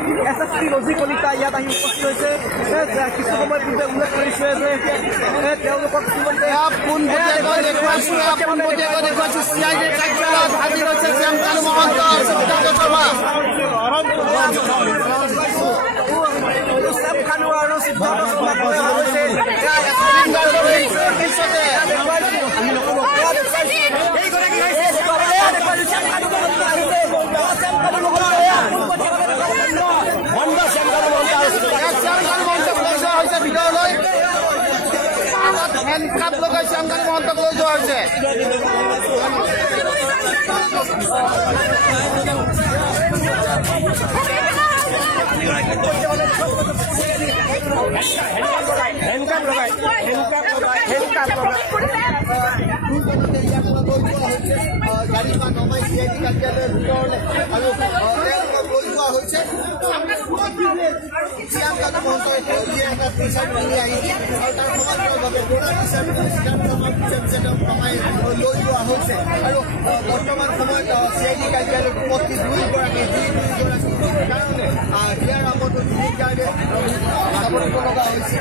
SSP ৰজি Kalita ইয়াত আহি উপস্থিত হৈছে কিছু সময় পূৰ্বে উল্লেখ কৰিছে যে তেওঁলোকক দেখুৱাইছো CIDৰ কাৰ্যালয়ত হাজিৰ হৈছে শ্যামকানু মহন্ত শ্যামকানু আৰু সিদ্ধাৰ্থ ভিতৰলৈ হেণ্ডকাপ লগাই শ্যামকানু মহন্তক লৈ যোৱা হৈছে গাড়ীখন নমাই CID কাৰ্যালয়ৰ ভিতৰলৈ আৰু লৈ যোৱা হৈছে শ্যামকানু মহন্তই এটা প্ৰেচাৰ মিলি আহিছে আৰু তাৰ সমান্তৰালভাৱে নমাই লৈ যোৱা হৈছে আৰু বৰ্তমান সময়ত CID কাৰ্যালয়ত উপস্থিত দুইগৰাকী কাৰণে ইয়াৰ আগতো চাব লগা হৈছে